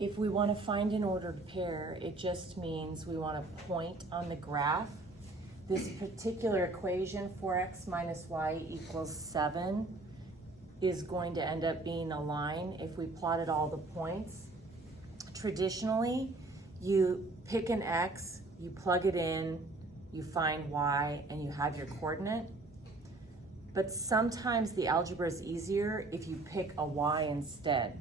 If we want to find an ordered pair, it just means we want to point on the graph. This particular equation, 4x minus y equals 7, is going to end up being a line if we plotted all the points. Traditionally, you pick an x, you plug it in, you find y, and you have your coordinate. But sometimes the algebra is easier if you pick a y instead.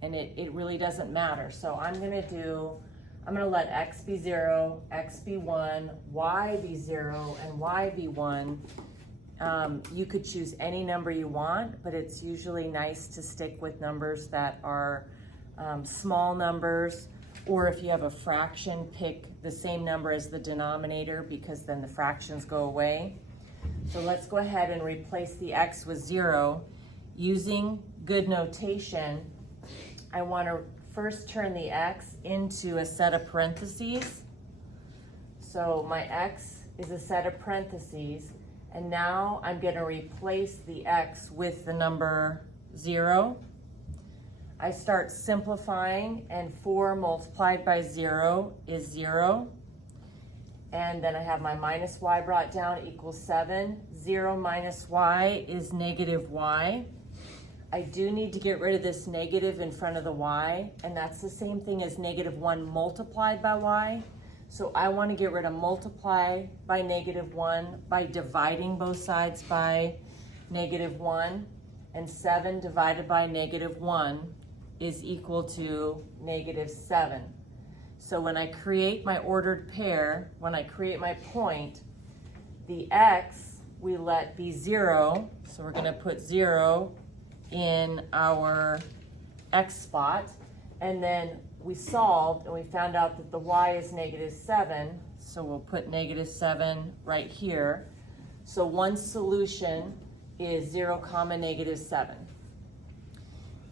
And it really doesn't matter. So I'm gonna let x be 0, x be 1, y be 0, and y be 1. You could choose any number you want, but it's usually nice to stick with numbers that are small numbers, or if you have a fraction, pick the same number as the denominator because then the fractions go away. So let's go ahead and replace the x with 0. Using good notation, I want to first turn the x into a set of parentheses. So my x is a set of parentheses, and now I'm going to replace the x with the number 0. I start simplifying, and 4 multiplied by 0 is 0. And then I have my minus y brought down equals 7. 0 minus y is negative y. I do need to get rid of this negative in front of the y, and that's the same thing as negative 1 multiplied by y. So I want to get rid of multiply by negative 1 by dividing both sides by negative 1, and 7 divided by negative 1 is equal to negative 7. So when I create my ordered pair, when I create my point, the x we let be 0, so we're going to put 0 in our x spot, and then we solved and we found out that the y is negative 7, so we'll put negative 7 right here. So one solution is 0 comma negative 7.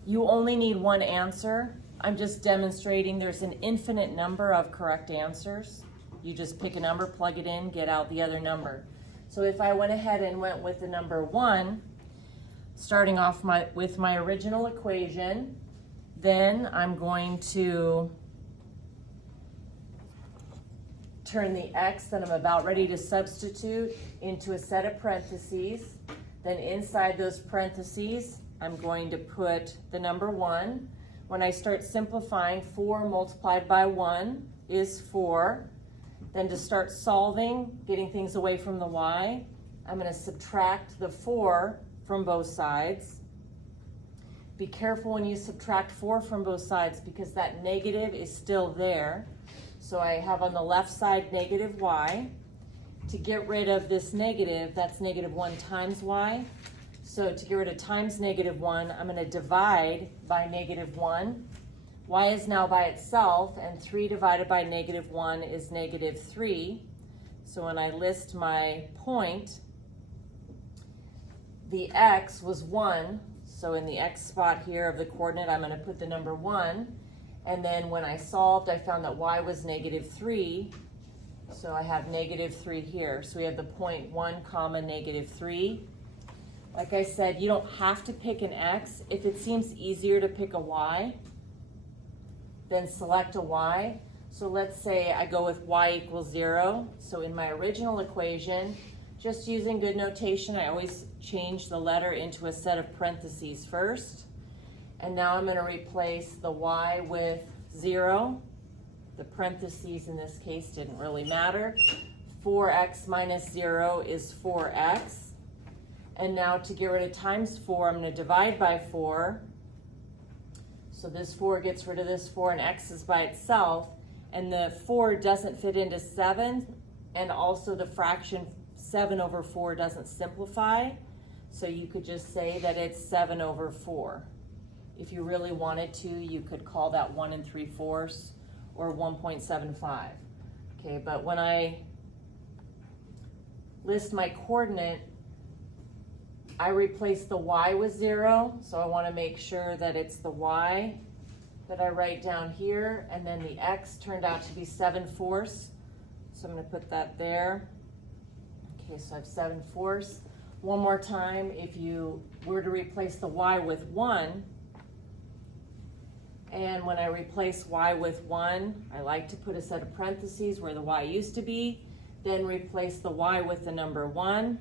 You only need one answer. I'm just demonstrating there's an infinite number of correct answers. You just pick a number, plug it in, get out the other number. So if I went ahead and went with the number 1, starting off with my original equation, then I'm going to turn the x that I'm about ready to substitute into a set of parentheses. Then inside those parentheses, I'm going to put the number 1. When I start simplifying, 4 multiplied by 1 is 4. Then to start solving, getting things away from the y, I'm going to subtract the 4 from both sides. Be careful when you subtract 4 from both sides because that negative is still there. So I have on the left side negative y. To get rid of this negative, that's negative 1 times y. So to get rid of times negative 1, I'm going to divide by negative 1. Y is now by itself, and 3 divided by negative 1 is negative 3. So when I list my point, the x was 1, so in the x spot here of the coordinate, I'm going to put the number 1. And then when I solved, I found that y was negative 3, so I have negative 3 here. So we have the point 1 comma negative 3. Like I said, you don't have to pick an x. If it seems easier to pick a y, then select a y. So let's say I go with y equals 0. So in my original equation, just using good notation, I always change the letter into a set of parentheses first. And now I'm going to replace the y with 0. The parentheses in this case didn't really matter. 4x minus 0 is 4x. And now to get rid of times 4, I'm going to divide by 4. So this 4 gets rid of this 4, and x is by itself. And the 4 doesn't fit into 7, and also the fraction 7 over 4 doesn't simplify. So you could just say that it's 7 over 4. If you really wanted to, you could call that 1 3/4 or 1.75. Okay, but when I list my coordinate, I replace the y with 0, so I want to make sure that it's the y that I write down here, and then the x turned out to be 7/4, so I'm going to put that there. Okay, so I have 7/4. One more time, if you were to replace the y with 1, And when I replace y with 1, I like to put a set of parentheses where the y used to be, then replace the y with the number 1.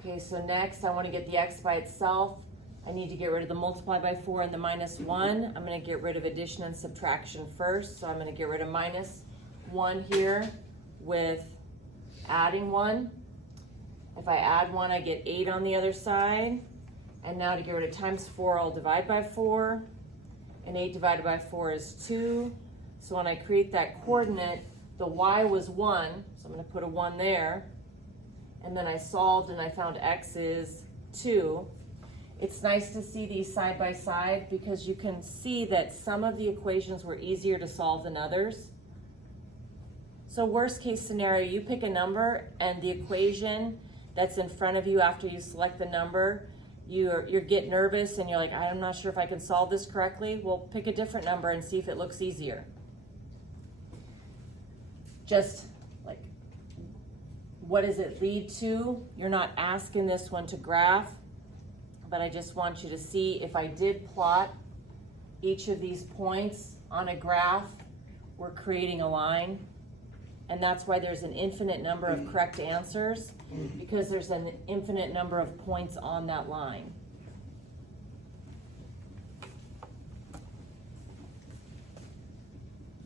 Okay, so next I want to get the x by itself. I need to get rid of the multiply by 4 and the minus 1. I'm going to get rid of addition and subtraction first, so I'm going to get rid of minus 1 here with adding 1. If I add 1, I get 8 on the other side. And now to get rid of times 4, I'll divide by 4. And 8 divided by 4 is 2. So when I create that coordinate, the y was 1, so I'm going to put a 1 there. And then I solved and I found x is 2. It's nice to see these side by side because you can see that some of the equations were easier to solve than others. So worst case scenario, you pick a number and the equation that's in front of you after you select the number, you get nervous and you're like, I'm not sure if I can solve this correctly. Well, pick a different number and see if it looks easier. Just like, what does it lead to? You're not asking this one to graph, but I just want you to see if I did plot each of these points on a graph, we're creating a line. And that's why there's an infinite number of correct answers, because there's an infinite number of points on that line.